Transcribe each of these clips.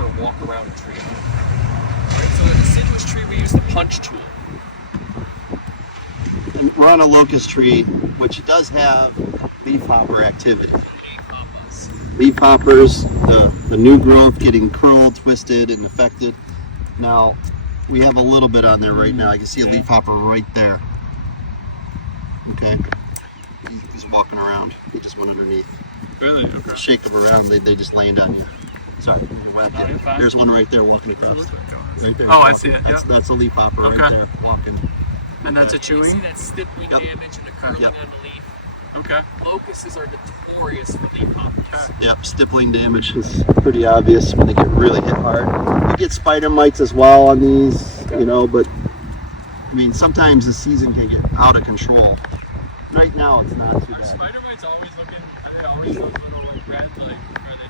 going to walk around the tree. Alright, so the deciduous tree, we use the punch tool. And we're on a locust tree, which does have leaf hopper activity. Leaf hoppers, the new growth getting curled, twisted, and affected. Now, we have a little bit on there right now. You can see a leaf hopper right there. Okay. He's walking around. He just went underneath. Really? Okay. Shake them around, they just land on you. Sorry, whack it. There's one right there walking across. Right there. Oh, I see it. Yep. That's a leaf hopper right there walking. And that's a chewing? You see that stippling damage and the curling on the leaf? Okay. Locusts are notorious for leaf hoppers. Yep, stippling damage is pretty obvious when they get really hit hard. You get spider mites as well on these, you know, but I mean, sometimes the season can get out of control. Right now, it's not too bad. Spider mites always looking, are they always those little red, like,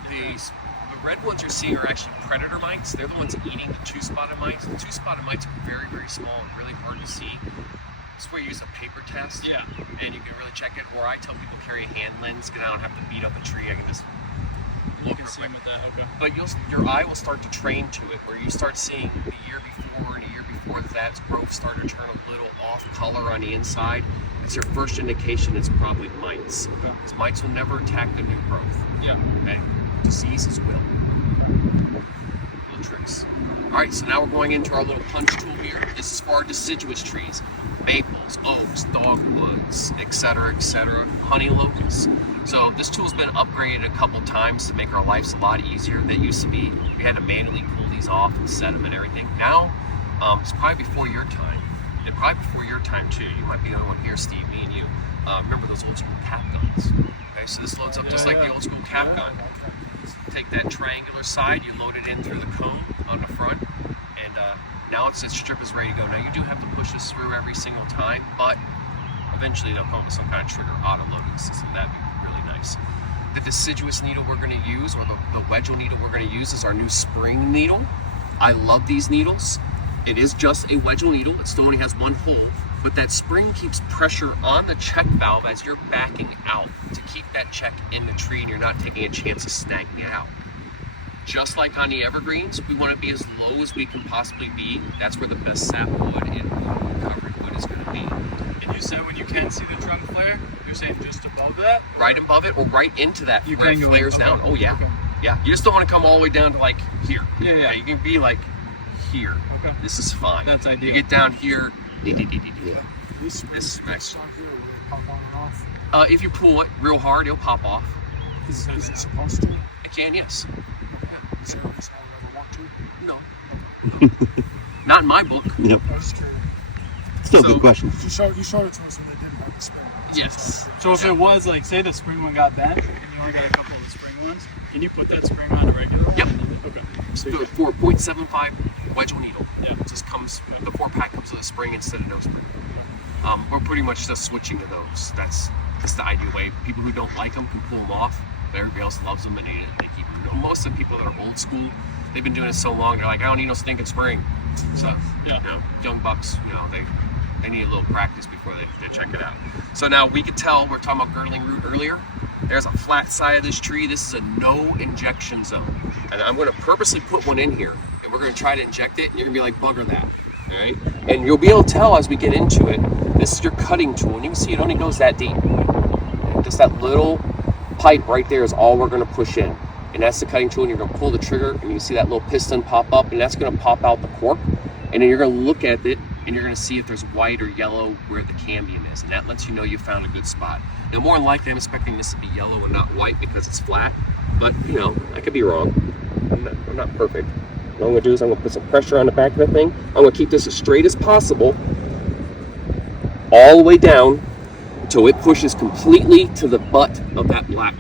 The red ones you're seeing are actually predator mites. They're the ones eating the two-spotted mites. The two-spotted mites are very, very small and really hard to see. This is where you use a paper test, and you can really check it. Or I tell people carry a hand lens, because I don't have to beat up a tree. I can just look real quick. But your eye will start to train to it, where you start seeing the year before and a year before that growth started to turn a little off color on the inside. It's your first indication it's probably mites. Because mites will never attack the new growth. Okay? Diseases will. Little tricks. Alright, so now we're going into our little punch tool here. This is for our deciduous trees. Maples, oaks, dogwoods, etc., etc., honey locusts. So this tool's been upgraded a couple times to make our lives a lot easier. That used to be, we had to manually pull these off and set them and everything. Now, it's probably before your time. And probably before your time too. You might be the only one here, Steve, me and you. Remember those old school cap guns? Okay, so this loads up just like the old school cap gun. Take that triangular side, you load it in through the cone on the front, and now its strip is ready to go. Now you do have to push this through every single time, but eventually they'll come with some kind of trigger auto-loading system. That'd be really nice. The deciduous needle we're going to use, or the wedgel needle we're going to use, is our new spring needle. I love these needles. It is just a wedgel needle. It still only has one hole, but that spring keeps pressure on the check valve as you're backing out to keep that check in the tree, and you're not taking a chance of snagging it out. Just like on the evergreens, we want to be as low as we can possibly be. That's where the best sapwood and covering wood is going to be. And you said when you can see the trunk flare, you're saying just above that? Right above it, or right into that You where it can go flares in. down. Okay. Oh yeah. Okay. Yeah, you just don't want to come all the way down to like here. Yeah. You can be like here. Okay. This is fine. That's ideal. You get down here. This is nice. on here, will it pop on and off? If you pull it real hard, it'll pop off. Is it supposed to? It can, yes. Is there a reason I would ever want to? No. Not in my book. Yep. I was just curious. Still a good question. You showed it to us when they didn't have the spring. Yes. So if it was, like, say the spring one got bent, and you only got a couple of spring ones, can you put that spring on a regular one? Yep. Okay. So for a 0.75 wedgel needle, Yeah. it just comes, the 4-pack comes with a spring instead of no spring. We're pretty much just switching to those. That's the ideal way. People who don't like them can pull them off, but everybody else loves them, and they keep them. Most of the people that are old school, they've been doing it so long, they're like, I don't need no stinking spring. So, you know, young bucks, you know, they need a little practice before they check it out. So now we could tell, we're talking about girdling root earlier, there's a flat side of this tree. This is a no injection zone. And I'm gonna purposely put one in here, and we're gonna try to inject it, and you're gonna be like, bugger that, all right? And you'll be able to tell as we get into it, this is your cutting tool, and you can see it only goes that deep. And just that little pipe right there is all we're gonna push in. And that's the cutting tool, and you're gonna pull the trigger, and you see that little piston pop up, and that's gonna pop out the cork. And then you're gonna look at it, and you're gonna see if there's white or yellow where the cambium is, and that lets you know you found a good spot. Now, more than likely, I'm expecting this to be yellow and not white because it's flat, but you know, I could be wrong. I'm not perfect. What I'm gonna do is I'm gonna put some pressure on the back of the thing. I'm gonna keep this as straight as possible, all the way down, until it pushes completely to the butt of that black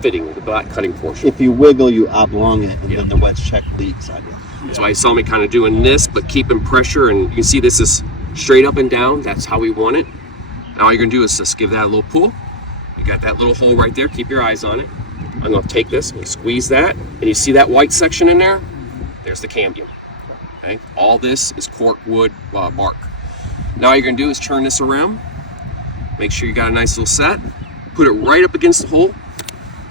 fitting, the black cutting portion. If you wiggle, you oblong it, and then the wedge check leaks on you. So I saw me kind of doing this, but keeping pressure, and you can see this is straight up and down. That's how we want it. Now all you're gonna do is just give that a little pull. You got that little hole right there, keep your eyes on it. I'm gonna take this, and squeeze that, and you see that white section in there? There's the cambium, okay? All this is cork wood bark. Now all you're gonna do is turn this around, make sure you got a nice little set, put it right up against the hole,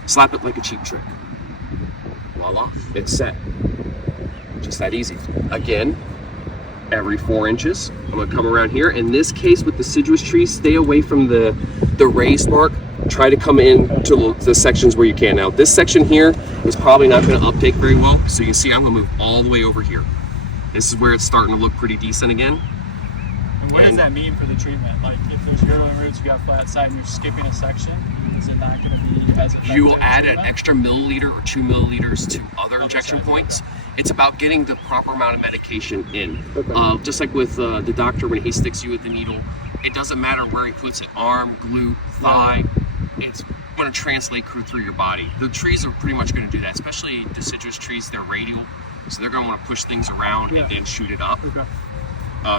slap it like a cheap trick. voila, it's set. Just that easy. Again, every 4 inches, I'm gonna come around here. In this case with deciduous trees, stay away from the raised bark. Try to come in to the sections where you can. Now this section here is probably not gonna uptake very well. So you can see I'm gonna move all the way over here. This is where it's starting to look pretty decent again. And what does that mean for the treatment? Like if there's yearling roots, you got flat side, and you're skipping a section, is it not gonna be as effective? You will add an extra milliliter or 2 milliliters to other injection points. It's about getting the proper amount of medication in. Just like with the doctor when he sticks you with the needle, it doesn't matter where he puts it, arm, glute, thigh, it's going to translate through your body. The trees are pretty much going to do that, especially deciduous trees, they're radial, so they're going to want to push things around and then shoot it up.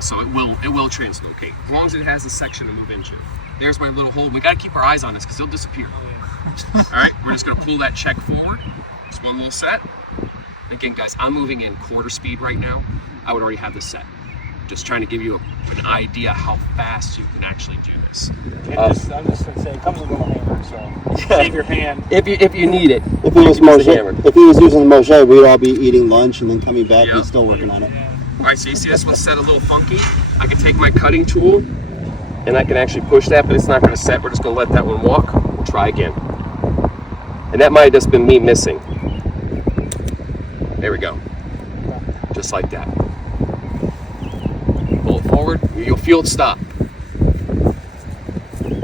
So it will translocate, as long as it has a section to move into. There's my little hole. We got to keep our eyes on this because they'll disappear. All right, we're just going to pull that check forward. Just one little set. Again, guys, I'm moving in quarter speed right now. I would already have this set. Just trying to give you an idea how fast you can actually do this. I'm just going to say, it comes with a little hammer, so save your hand. If you need it. If he was using the Moshe, we'd all be eating lunch and then coming back and still working on it. All right, so you see this one's set a little funky. I can take my cutting tool and I can actually push that, but it's not going to set. We're just going to let that one walk. We'll try again. And that might have just been me missing. There we go. Just like that. Pull it forward. You'll feel it stop.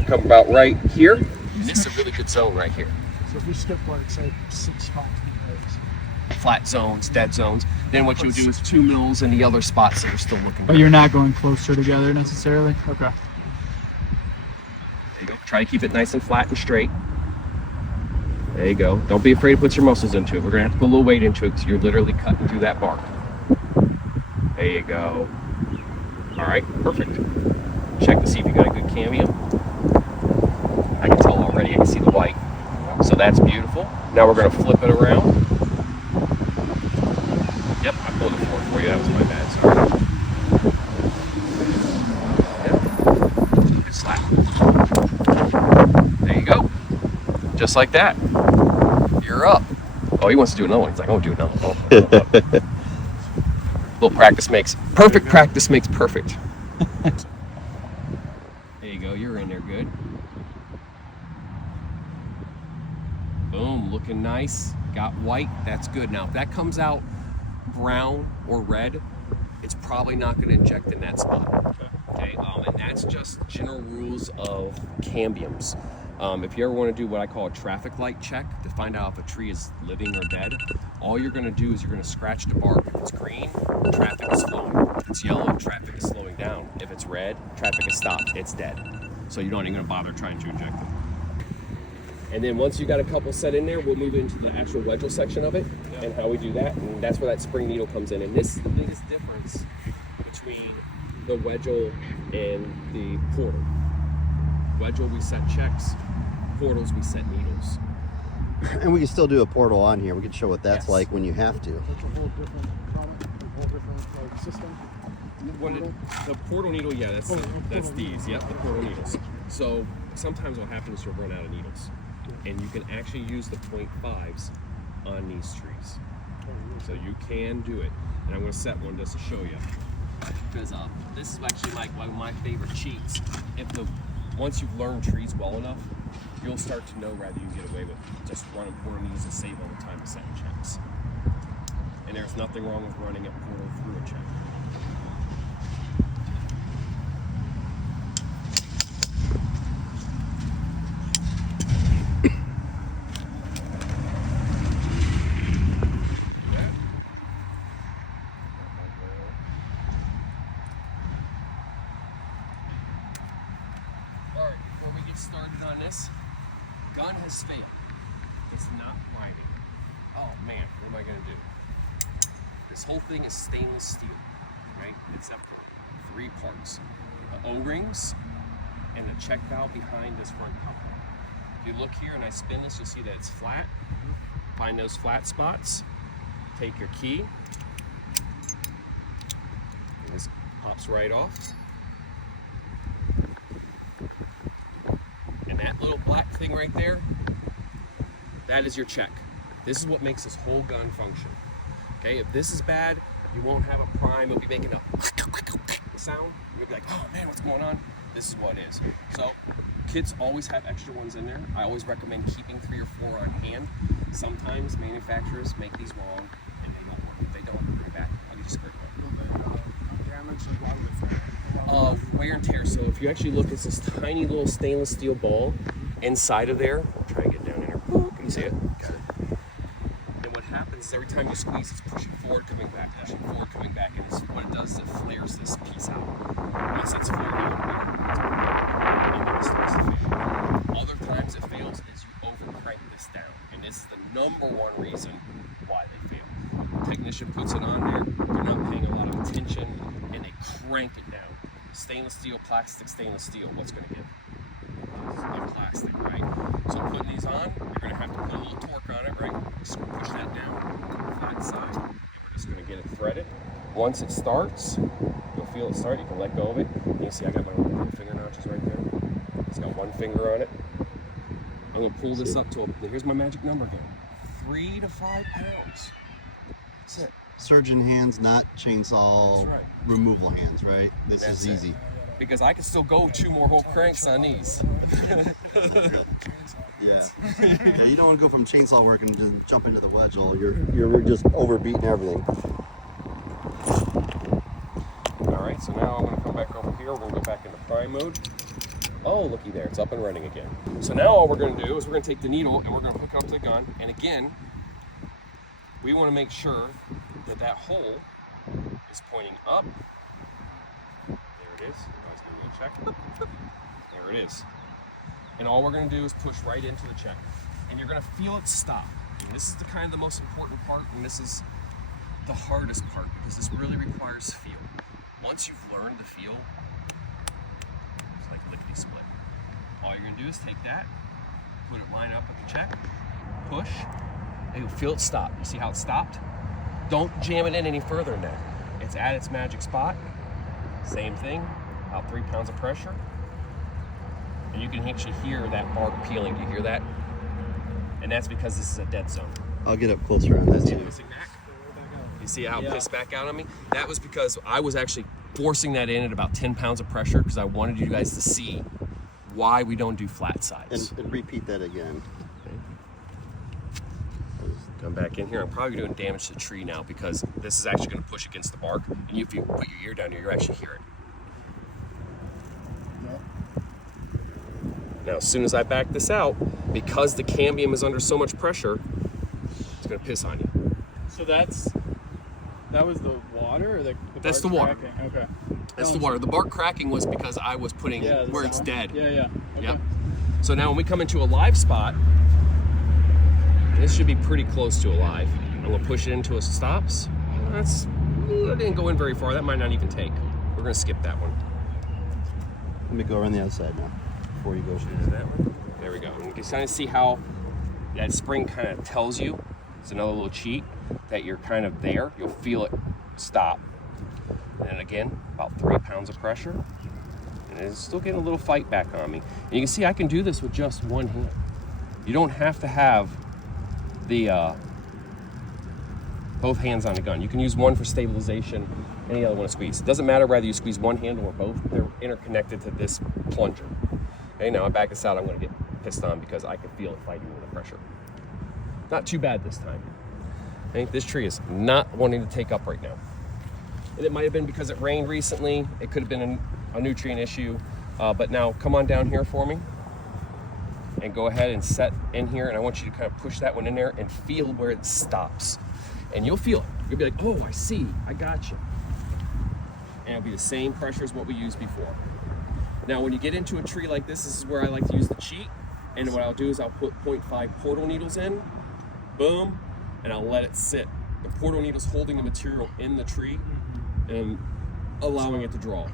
Come about right here. And this is a really good zone right here. So if we skip like say 6 spots, Flat zones, dead zones. Then what you do is 2 mils in the other spots that are still looking But good. you're not going closer together necessarily? Okay. There you go. Try to keep it nice and flat and straight. There you go. Don't be afraid to put your muscles into it. We're going to have to put a little weight into it because you're literally cutting through that bark. There you go. All right, perfect. Check to see if you got a good cambium. I can tell already, I can see the white. So that's beautiful. Now we're going to flip it around. Yep, I pulled it forward for you. That was my bad, sorry. Yep, it's slack. There you go. Just like that. You're up. Oh, he wants to do another one. He's like, oh, do another one. Oh. Little practice makes perfect. Practice makes perfect. There you go. You're in there good. Boom. Looking nice. Got white. That's good. Now, if that comes out brown or red, it's probably not going to inject in that spot. Okay. And that's just general rules of cambiums. If you ever want to do what I call a traffic light check to find out if a tree is living or dead, all you're going to do is you're going to scratch the bark. If it's green, traffic is flowing. If it's yellow, traffic is slowing down. If it's red, traffic is stopped. It's dead. So you don't even going to bother trying to inject it. And then once you got a couple set in there, we'll move into the actual wedgel section of it and how we do that. And that's where that spring needle comes in. And this is the biggest difference between the wedgel and the portal. Wedgel, we set checks. Portals, we set needles. And we can still do a portal on here. We can show what that's Yes. like when you have to. that's a whole different product, a whole different like, system. The portal needle, yeah, that's these. Yep, the portal needles. So sometimes what happens is you'll run out of needles. And you can actually use the 0.5s on these trees. So you can do it. And I'm going to set one just to show you. Because this is actually like one of my favorite cheats. Once you've learned trees well enough, you'll start to know rather you get away with just running portal needles to save all the time to setting checks. And there's nothing wrong with running a portal through a check. Started on this, gun has failed. It's not priming. Oh man, what am I gonna do? This whole thing is stainless steel, right? Except for 3 parts: the O-rings and the check valve behind this front cover. If you look here and I spin this, you'll see that it's flat. Find those flat spots. Take your key. And this pops right off. That little black thing right there, that is your check. This is what makes this whole gun function. Okay, if this is bad, you won't have a prime. It'll be making a sound. You'll be like, oh man, what's going on? This is what it is. So kits always have extra ones in there. I always recommend keeping 3 or 4 on hand. Sometimes manufacturers make these wrong and they don't work. If they don't, bring it back. I'll get you squared away. Wear and tear. So if you actually look, it's this tiny little stainless steel ball inside of there. I'll try and get down in here. Can you see it? Got it. And what happens is every time you squeeze, it's pushing forward, coming back, pushing forward, coming back, and it's, what it does is it flares this piece out. Once it's flared out, it starts to fail. Other times it fails is you overcrank this down, and this is the #1 reason why they fail. The technician puts it on there, they're not paying a lot of attention, and they crank it down. Stainless steel, plastic, stainless steel, what's going to give? It's plastic, right? So putting these on, you're going to have to put a little torque on it, right? Just push that down, flat side, and we're just going to get it threaded. Once it starts, you'll feel it start, you can let go of it. And you see I got my little finger notches right there. It's got 1 finger on it. I'm going to pull this up to here's my magic number again. 3 to 5 pounds. That's it. Surgeon hands, not chainsaw removal hands, right? This is easy. Because I can still go 2 more whole cranks on these. Yeah. You don't want to go from chainsaw work and just jump into the wedge-all. You're just overbeating everything. All right, so now I'm going to come back over here. We're going to go back into prime mode. Oh, looky there, it's up and running again. So now all we're going to do is we're going to take the needle and we're going to hook it up to the gun. And again, we want to make sure that that hole is pointing up. There it is. Guys, give me a check. There it is. And all we're going to do is push right into the check. And you're going to feel it stop. And this is the most important part, and this is the hardest part because this really requires feel. Once you've learned the feel, it's like lickety split. All you're going to do is take that, put it line up with the check, push, and you'll feel it stop. You see how it stopped? Don't jam it in any further than that. It's at its magic spot. Same thing, about 3 pounds of pressure. And you can actually hear that bark peeling. Do you hear that? And that's because this is a dead zone. I'll get up closer on that too. You see how it pissed back out on me? That was because I was actually forcing that in at about 10 pounds of pressure because I wanted you guys to see why we don't do flat sides. And repeat that again. Come back in here. I'm probably doing damage to the tree now because this is actually going to push against the bark. And if you put your ear down here, you actually hear it. Now, as soon as I back this out, because the cambium is under so much pressure, it's going to piss on you. So that was the water, or the That's the bark water. cracking? Okay. That's the water. The bark cracking was because I was putting where it's dead. Yeah. Okay. Yep. So now when we come into a live spot, this should be pretty close to a live. I'm going to push it into a stops. That didn't go in very far. That might not even take. We're going to skip that one. Let me go around the outside now before you go. That one. There we go. And you can kind of see how that spring kind of tells you. It's another little cheat that you're kind of there. You'll feel it stop. And again, about 3 pounds of pressure. And it's still getting a little fight back on me. And you can see I can do this with just one hand. You don't have to have the both hands on the gun. You can use one for stabilization, and the other one to squeeze. It doesn't matter whether you squeeze one handle or both. They're interconnected to this plunger. Okay, now I back this out. I'm going to get pissed on because I can feel it fighting with the pressure. Not too bad this time. I think this tree is not wanting to take up right now. And it might have been because it rained recently. It could have been a nutrient issue. But now come on down here for me and go ahead and set in here. And I want you to kind of push that one in there and feel where it stops. And you'll feel it. You'll be like, oh, I see, I got you. And it'll be the same pressure as what we used before. Now, when you get into a tree like this is where I like to use the cheat. And what I'll do is I'll put 0.5 portal needles in, boom, and I'll let it sit. The portal needle's holding the material in the tree and allowing it to draw.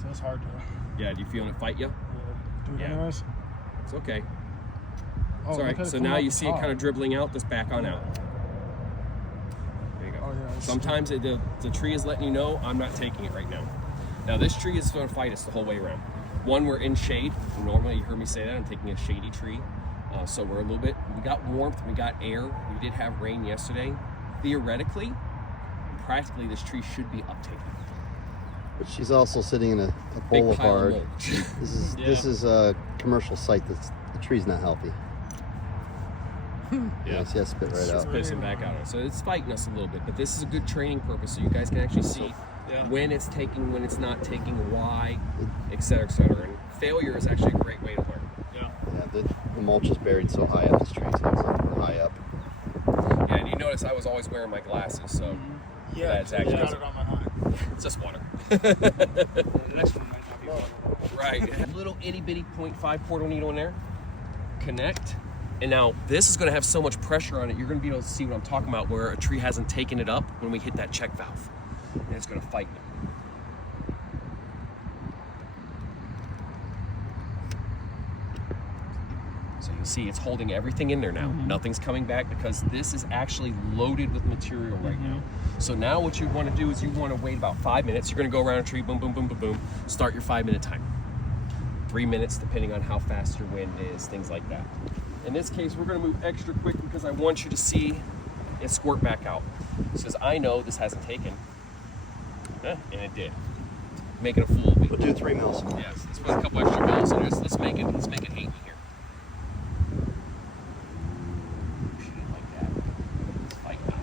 So it's hard to. Yeah, do you feel it fight you? Do it anyways. It's okay. Oh, It's all right. So now you see it kind of dribbling out, just back on out. There you go. Oh, yeah, Sometimes the tree is letting you know I'm not taking it right now. Now this tree is going to fight us the whole way around. One, we're in shade. Normally you heard me say that, I'm taking a shady tree. So we're a little bit, we got warmth, we got air, we did have rain yesterday. Theoretically, practically this tree should be uptaken. But she's also sitting in a Big pile of boulevard. mulch. This is a commercial site that's the tree's not healthy. Yeah, see, I spit right out. It's pissing back out. So it's fighting us a little bit, but this is a good training purpose, so you guys can actually see when it's taking, when it's not taking, why, et cetera, et cetera. And failure is actually a great way to learn. Yeah, the mulch is buried so high up this tree, so we're high up. Yeah, and you notice I was always wearing my glasses, so Yeah, that's actually got it on my eye. it's just water. The next one might not be water. Right. Little itty bitty 0.5 portal needle in there. Connect. And now this is going to have so much pressure on it, you're going to be able to see what I'm talking about, where a tree hasn't taken it up when we hit that check valve. And it's going to fight it. So you'll see it's holding everything in there now. Nothing's coming back because this is actually loaded with material right now. So now what you want to do is you want to wait about 5 minutes. You're going to go around a tree, boom, boom, boom, boom, boom. Start your 5-minute timer. 3 minutes depending on how fast your wind is, things like that. In this case, we're going to move extra quick because I want you to see it squirt back out. Because I know this hasn't taken, and it did. Making a fool of me. We'll do 3 mils. Yes, let's put a couple extra mils in this. Let's make it 8 in here. Like that. It's fighting out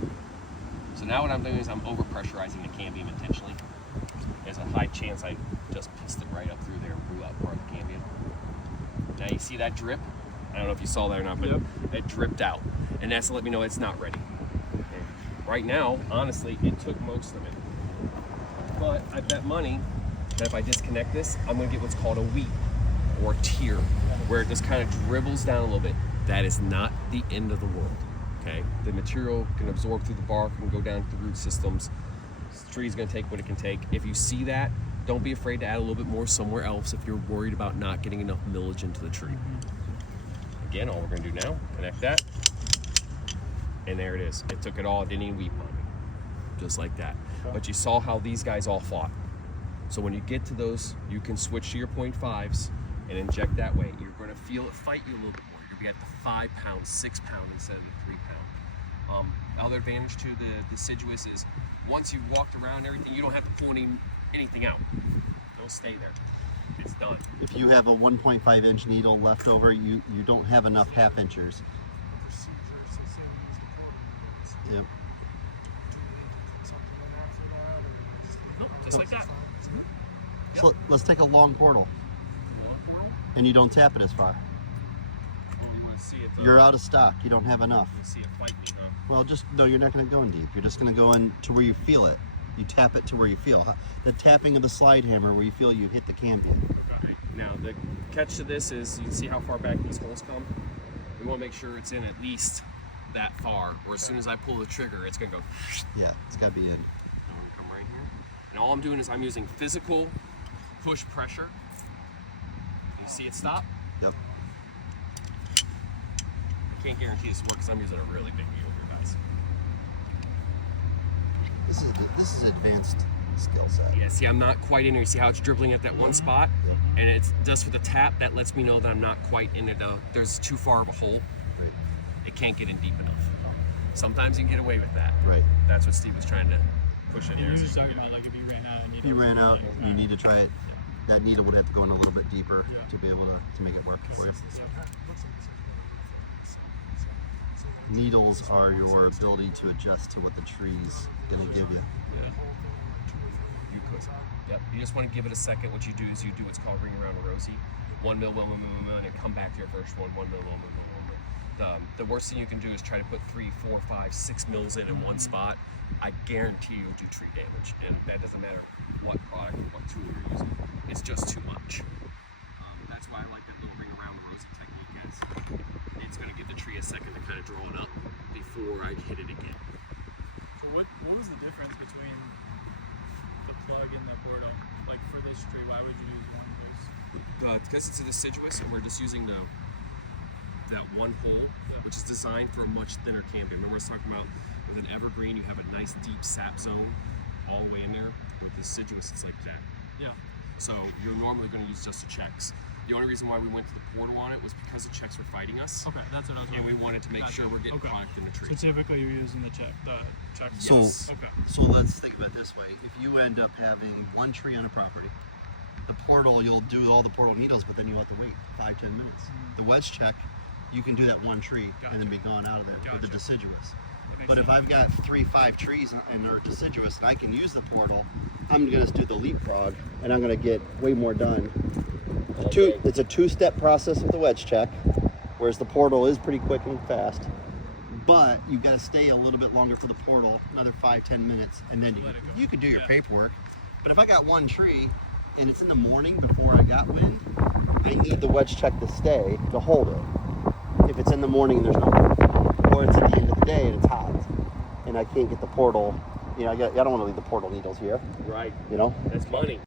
there. So now what I'm doing is I'm over pressurizing the cam beam intentionally. There's a high chance I just pissed it right up through there and blew out part of the cam beam. Now you see that drip? I don't know if you saw that or not, but it dripped out. And that's to let me know it's not ready. Okay. Right now, honestly, it took most of it. But I bet money that if I disconnect this, I'm gonna get what's called a weep or tear, where it just kind of dribbles down a little bit. That is not the end of the world, okay? The material can absorb through the bark and go down to the root systems. The tree's gonna take what it can take. If you see that, don't be afraid to add a little bit more somewhere else if you're worried about not getting enough millage into the tree. Again, all we're gonna do now, connect that, and there it is. It took it all, it didn't even weep on me, just like that. But you saw how these guys all fought. So when you get to those, you can switch to your 0.5s and inject that way. You're gonna feel it fight you a little bit more. You're gonna be at the 5 pound, 6 pound instead of the 3 pound. Other advantage to the deciduous is once you've walked around everything, you don't have to pull anything out. It'll stay there. It's done. If you have a 1.5 inch needle left over, you don't have enough half inchers. Yep. Nope, just like that. So let's take a long portal, and you don't tap it as far. You want to see it, You're out of stock. You don't have enough. see it fight me, huh? Well, no, you're not going to go in deep. You're just going to go in to where you feel it. You tap it to where you feel. The tapping of the slide hammer where you feel you hit the cam beam. Now, the catch to this is you can see how far back these holes come. We want to make sure it's in at least that far, or as soon as I pull the trigger, it's going to go. Yeah, it's got to be in. Come right here. And all I'm doing is I'm using physical push pressure. You see it stop? Yep. I can't guarantee this works because I'm using a really big needle here, guys. This is advanced skill set. Yeah, see, I'm not quite in there. You see how it's dribbling at that one spot? And it's just with the tap, that lets me know that I'm not quite in it. There's too far of a hole. Right. It can't get in deep enough. Sometimes you can get away with that. Right. That's what Steve was trying to push in And there. you're just talking about like if you ran out. And If you ran out, you need to try it. That needle would have to go in a little bit deeper to be able to make it work for you. Needles are your ability to adjust to what the tree's going to give you. You could. Yep. You just want to give it a second. What you do is you do what's called ring around a rosy. 1 mil, 1 mil, 1 mil, and then come back to your first one. 1 mil, 1 mil, 1 mil. The worst thing you can do is try to put 3, 4, 5, 6 mils in one spot. I guarantee you'll do tree damage, and that doesn't matter what product or what tool you're using. It's just too much. That's why I like that little ring around rosy technique, guys. It's going to give the tree a second to kind of draw it up before I hit it again. So what was the difference between the plug and the portal? Like for this tree, why would you use one of those? Because it's a deciduous, and we're just using that one hole, which is designed for a much thinner cam beam. Remember I was talking about with an evergreen, you have a nice deep sap zone all the way in there. With deciduous, it's like that. Yeah. So you're normally going to use just the checks. The only reason why we went to the portal on it was because the checks were fighting us. Okay, that's what I was And we wondering. wanted to make sure we're getting Okay. product in the tree. So typically you're using the check. So, Yes. Okay. so let's think of it this way. If you end up having one tree on a property, the portal, you'll do all the portal needles, but then you have to wait 5-10 minutes. The wedge check, you can do that one tree and then be gone out of there with the deciduous. But if I've got 3-5 trees and they're deciduous and I can use the portal, I'm gonna do the leapfrog and I'm gonna get way more done. It's a two-step process with the wedge check, whereas the portal is pretty quick and fast. But you've got to stay a little bit longer for the portal, another 5-10 minutes, and then you could do your paperwork. But if I got one tree and it's in the morning before I got wind, I need the wedge check to stay to hold it. If it's in the morning and there's no wind, or it's at the end of the day and it's hot, and I can't get the portal, I don't want to leave the portal needles here. Right. You know. That's money.